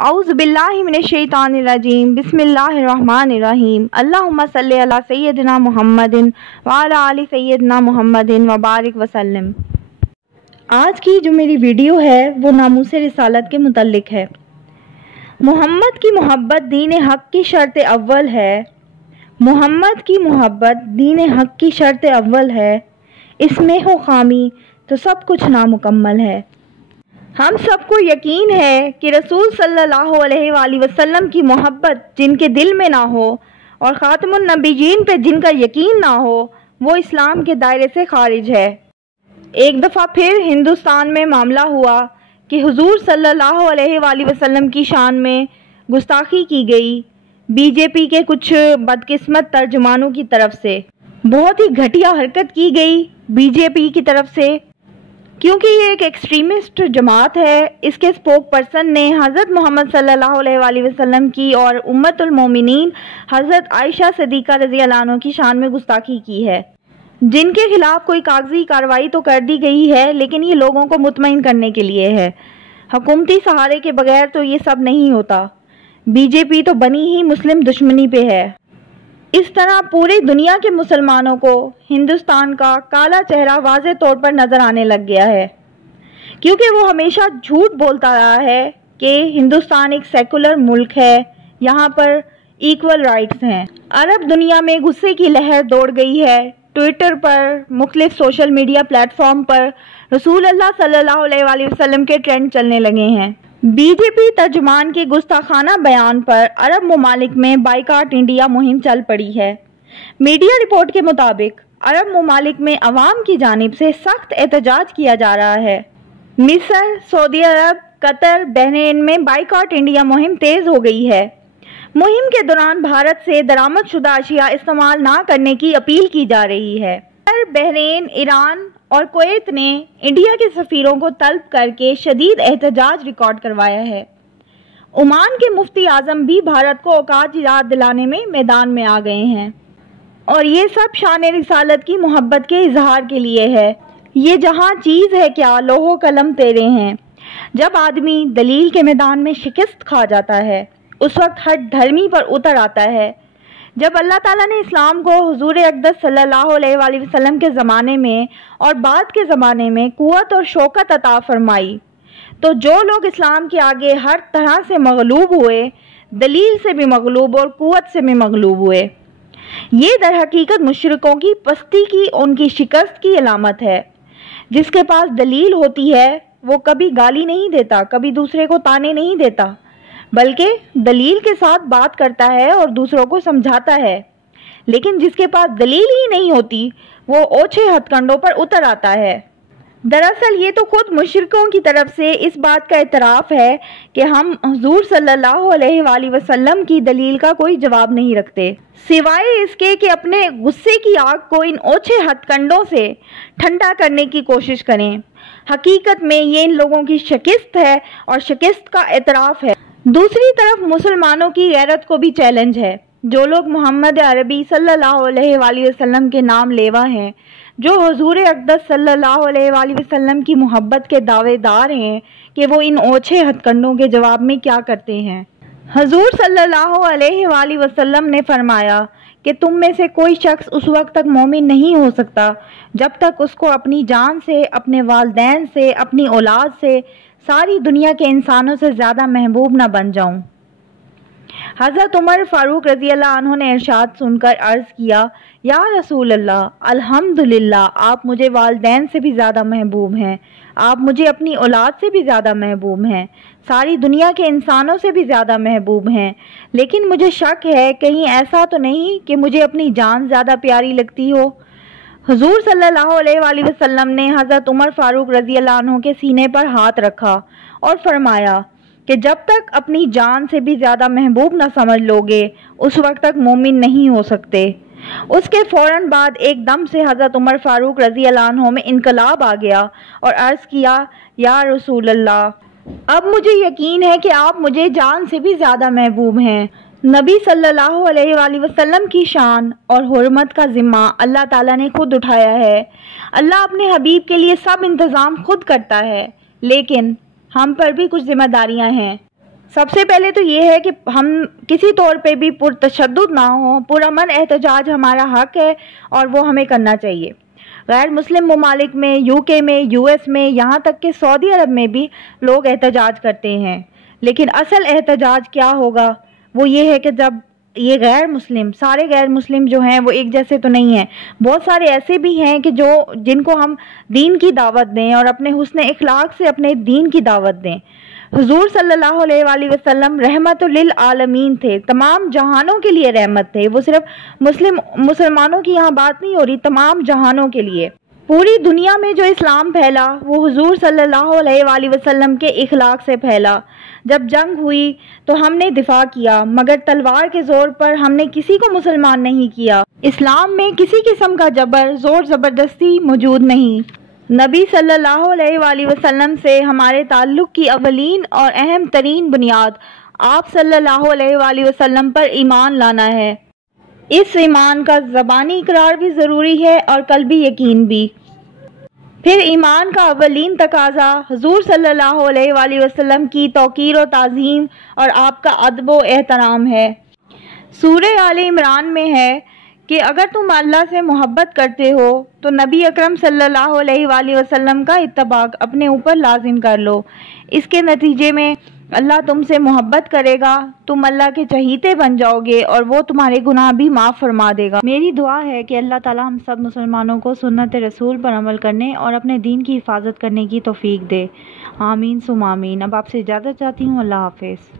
औज़ु बिल्लाहि मिनश्शैतानिर्रजीम बिस्मिल्लाहिर्रहमानिर्रहीम अल्लाहुम्मा सल्लि अला सय्यदिना मुहम्मदिन व अला आलि सय्यदिना मुहम्मदिन व बारिक वसल्लम। आज की जो मेरी वीडियो है वो नामूस रिसालत के मुतल्लिक है। मोहम्मद की मोहब्बत दीन हक़ की शर्त अव्वल है। मोहम्मद की मोहब्बत दीन हक़ की शर्त अव्वल है। इसमें हो खामी तो सब कुछ नामुकम्मल है। हम सबको यकीन है कि रसूल सल्लल्लाहु अलैहि वसल्लम की मोहब्बत जिनके दिल में ना हो और ख़ातमुन नबीयीन पे जिनका यकीन ना हो वो इस्लाम के दायरे से खारिज है। एक दफ़ा फिर हिंदुस्तान में मामला हुआ कि हुजूर सल्लल्लाहु अलैहि वसल्लम की शान में गुस्ताखी की गई बीजेपी के कुछ बदकिस्मत तर्जुमानों की तरफ से। बहुत ही घटिया हरकत की गई बीजेपी की तरफ से, क्योंकि ये एक एक्सट्रीमिस्ट जमात है। इसके स्पोक पर्सन ने हज़रत मोहम्मद सल्लल्लाहु अलैहि वसल्लम की और उम्मतुल मोमिनीन हज़रत आयशा सिद्दीक़ा रज़ियल्लाहु अन्हा की शान में गुस्ताखी की है, जिनके खिलाफ कोई कागजी कार्रवाई तो कर दी गई है, लेकिन ये लोगों को मुतमईन करने के लिए है। हुकूमती सहारे के बगैर तो ये सब नहीं होता। बीजेपी तो बनी ही मुस्लिम दुश्मनी पे है। इस तरह पूरी दुनिया के मुसलमानों को हिंदुस्तान का काला चेहरा वाज़े तौर पर नज़र आने लग गया है, क्योंकि वो हमेशा झूठ बोलता रहा है कि हिंदुस्तान एक सेकुलर मुल्क है, यहाँ पर इक्वल राइट्स हैं। अरब दुनिया में गुस्से की लहर दौड़ गई है। ट्विटर पर, मुख्तलिफ सोशल मीडिया प्लेटफॉर्म पर रसूल अल्लाह सल्लल्लाहु अलैहि वसल्लम के ट्रेंड चलने लगे हैं। बीजेपी तर्जुमान के गुस्ताखाना बयान पर अरब ममालिक में बाइकाट इंडिया मुहिम चल पड़ी है। मीडिया रिपोर्ट के मुताबिक अरब ममालिक में अवाम की जानिब से सख्त एहतजाज किया जा रहा है। मिस्र, सऊदी अरब, कतर, बहरीन में बाइकाट इंडिया मुहिम तेज हो गई है। मुहिम के दौरान भारत से दरामदशुदा अशिया इस्तेमाल ना करने की अपील की जा रही है। बहरीन, ईरान और कुवैत ने इंडिया के सफ़ीरों को तलब करके शदीद एहतजाज रिकॉर्ड करवाया है। ओमान के मुफ्ती आज़म भी भारत को औकात याद दिलाने में मैदान में आ गए हैं, और ये सब शान रिसालत की मोहब्बत के इजहार के लिए है। ये जहाँ चीज़ है क्या लोहो कलम तेरे हैं। जब आदमी दलील के मैदान में शिकस्त खा जाता है उस वक्त हट धर्मी पर उतर आता है। जब अल्लाह ताला ने इस्लाम को हुजूर अक़दस सल्लल्लाहु अलैहि वसल्लम के ज़माने में और बाद के ज़माने में क़ुव्वत और शौकत अता फरमाई, तो जो लोग इस्लाम के आगे हर तरह से मगलूब हुए, दलील से भी मगलूब और क़ुव्वत से भी मगलूब हुए, ये दर हकीकत मुशरिकों की पस्ती की, उनकी शिकस्त की अलामत है। जिसके पास दलील होती है वो कभी गाली नहीं देता, कभी दूसरे को ताने नहीं देता, बल्कि दलील के साथ बात करता है और दूसरों को समझाता है। लेकिन जिसके पास दलील ही नहीं होती वो ओछे हथकंडों पर उतर आता है। दरअसल ये तो खुद मुशरिकों की तरफ से इस बात का इतराफ़ है कि हम हुजूर सल्लल्लाहु अलैहि वसल्लम की दलील का कोई जवाब नहीं रखते, सिवाय इसके कि अपने गुस्से की आग को इन ओछे हथकंडों से ठंडा करने की कोशिश करें। हकीकत में ये इन लोगों की शिकस्त है और शिकस्त का एतराफ़ है। दूसरी तरफ मुसलमानों की गैरत को भी चैलेंज है। जो लोग मोहम्मद अरबी सल्लल्लाहु अलैहि वसल्लम के नाम लेवा हैं, जो हुजूर अक़दस सल्लल्लाहु अलैहि वसल्लम की मोहब्बत के दावेदार हैं, कि वो इन ओछे हथकंडों के जवाब में क्या करते हैं। हुजूर सल्लल्लाहु अलैहि वसल्लम ने फरमाया कि तुम में से कोई शख्स उस वक्त तक मोमिन नहीं हो सकता जब तक उसको अपनी जान से, अपने वालिदैन से, अपनी औलाद से, सारी दुनिया के इंसानों से ज़्यादा महबूब ना बन जाऊं। हज़रत उमर फ़ारूक रज़ियल्लाहु अन्हु ने इरशाद सुनकर अर्ज़ किया, या रसूल अल्लाह, अल्हम्दुलिल्लाह, आप मुझे वालिदैन से भी ज़्यादा महबूब हैं, आप मुझे अपनी औलाद से भी ज़्यादा महबूब हैं, सारी दुनिया के इंसानों से भी ज़्यादा महबूब हैं। लेकिन मुझे शक है कहीं ऐसा तो नहीं कि मुझे अपनी जान ज़्यादा प्यारी लगती हो। हुजूर सल्लल्लाहु अलैहि वसल्लम ने हज़रत उमर फ़ारूक रज़ियल्लाहु अन्हु के सीने पर हाथ रखा और फरमाया कि जब तक अपनी जान से भी ज़्यादा महबूब ना समझ लोगे उस वक्त तक मोमिन नहीं हो सकते। उसके फ़ौरन बाद एकदम से हज़रत उमर फ़ारूक रज़ियल्लाहु अन्हु में इनकलाब आ गया और अर्ज़ किया, या रसूल अल्लाह, अब मुझे यकीन है कि आप मुझे जान से भी ज़्यादा महबूब हैं। नबी सल्लल्लाहु अलैहि वसल्लम की शान और हुर्मत का ज़िम्मा अल्लाह ताला ने खुद उठाया है। अल्लाह अपने हबीब के लिए सब इंतज़ाम खुद करता है, लेकिन हम पर भी कुछ जिम्मेदारियां हैं। سب سے پہلے تو یہ ہے کہ ہم کسی طور پہ بھی پرتشدد نہ ہوں، پرامن احتجاج ہمارا حق ہے اور وہ ہمیں کرنا چاہیے۔ غیر مسلم ممالک میں، UK میں، US میں، یہاں تک کہ سعودی عرب میں بھی لوگ احتجاج کرتے ہیں، لیکن اصل احتجاج کیا ہوگا؟ وہ یہ ہے کہ جب یہ غیر مسلم، سارے غیر مسلم جو ہیں وہ ایک جیسے تو نہیں ہیں، بہت سارے ایسے بھی ہیں کہ جن کو ہم دین کی دعوت دیں اور اپنے حسن اخلاق سے اپنے دین کی دعوت دیں۔ حضور صلی اللہ علیہ وآلہ وسلم رحمت للعالمین تھے، تمام جہانوں کے لیے رحمت تھے۔ وہ صرف مسلمانوں کی یہاں بات نہیں ہو رہی، تمام جہانوں کے لیے۔ پوری دنیا میں جو اسلام پھیلا وہ حضور صلی اللہ علیہ وآلہ وسلم کے اخلاق سے پھیلا۔ جب جنگ ہوئی تو ہم نے دفاع کیا، مگر تلوار کے زور پر ہم نے کسی کو مسلمان نہیں کیا۔ اسلام میں کسی قسم کا جبر، زور زبردستی موجود نہیں۔ نبی صلی اللہ علیہ وآلہ وسلم سے ہمارے تعلق کی اولین اور اہم ترین بنیاد آپ صلی اللہ علیہ وآلہ وسلم پر ایمان لانا ہے۔ اس ایمان کا زبانی اقرار بھی ضروری ہے اور قلبی یقین بھی۔ پھر ایمان کا اولین تقاضا حضور صلی اللہ علیہ وآلہ وسلم کی توقیر و تعظیم اور آپ کا ادب و احترام ہے۔ سورہ آل عمران میں ہے کہ اگر تم اللہ سے محبت کرتے ہو تو نبی اکرم صلی اللہ علیہ وآلہ وسلم کا اتباع اپنے اوپر لازم کر لو۔ اس کے نتیجے میں اللہ تم سے محبت کرے گا، تم اللہ کے چہیتے بن جاؤ گے اور وہ تمہارے گناہ بھی معاف فرما دے گا۔ میری دعا ہے کہ اللہ تعالی ہم سب مسلمانوں کو سنت رسول پر عمل کرنے اور اپنے دین کی حفاظت کرنے کی توفیق دے۔ آمین ثم آمین۔ اب آپ سے اجازت چاہتی ہوں۔ اللہ حافظ۔